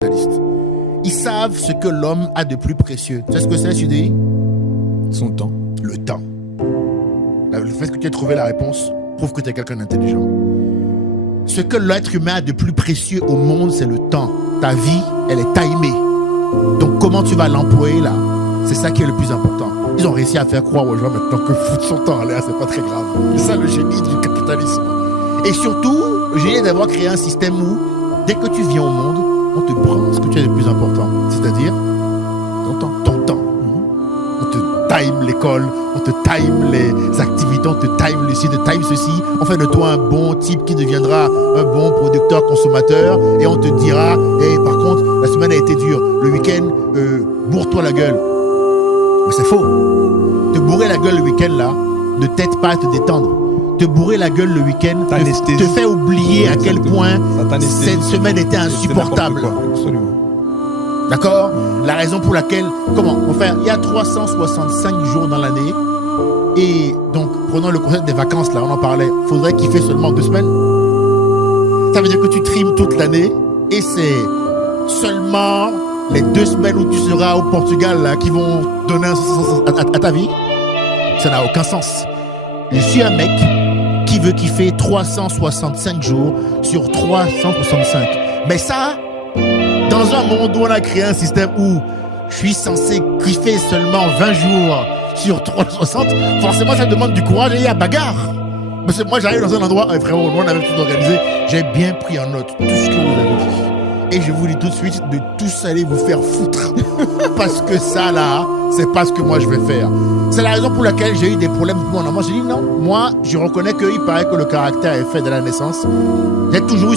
Ils savent ce que l'homme a de plus précieux. Tu sais ce que c'est, Sudéi? Son temps. Le temps. Le fait que tu aies trouvé la réponse prouve que tu es quelqu'un d'intelligent. Ce que l'être humain a de plus précieux au monde, c'est le temps. Ta vie, elle est timée. Donc comment tu vas l'employer là? C'est ça qui est le plus important. Ils ont réussi à faire croire aux gens maintenant que foutre son temps en l'air, c'est pas très grave. C'est ça le génie du capitalisme. Et surtout, le génie d'avoir créé un système où, dès que tu viens au monde, on te prend ce que tu as de plus important. C'est-à-dire ton temps. Ton temps. On te time l'école, on te time les activités, on te time le site, on te time ceci. On fait de toi un bon type qui deviendra un bon producteur, consommateur. Et on te dira, hey, par contre, la semaine a été dure. Le week-end, bourre-toi la gueule. Mais c'est faux. Te bourrer la gueule le week-end là ne t'aide pas à te détendre. Te bourrer la gueule le week-end te fait oublier à quel point cette semaine était insupportable. D'accord? La raison pour laquelle, enfin, il y a 365 jours dans l'année. Et donc, prenons le concept des vacances là, on en parlait. Il faudrait kiffer seulement 2 semaines. Ça veut dire que tu trimes toute l'année et c'est seulement les 2 semaines où tu seras au Portugal là, qui vont donner un sens à ta vie. Ça n'a aucun sens. Je suis un mec qui veut kiffer 365 jours sur 365. Mais ça, dans un monde où on a créé un système où je suis censé kiffer seulement 20 jours sur 360, forcément ça demande du courage et il y a bagarre. Parce que moi j'arrive dans un endroit, frérot, nous on avait tout organisé, j'ai bien pris en note tout ce que vous avez dit. Et je vous dis tout de suite de tous aller vous faire foutre. Parce que ça là, c'est pas ce que moi je vais faire. C'est la raison pour laquelle j'ai eu des problèmes avec mon enfant. J'ai dit non, moi je reconnais qu'il paraît que le caractère est fait de la naissance. J'ai toujours eu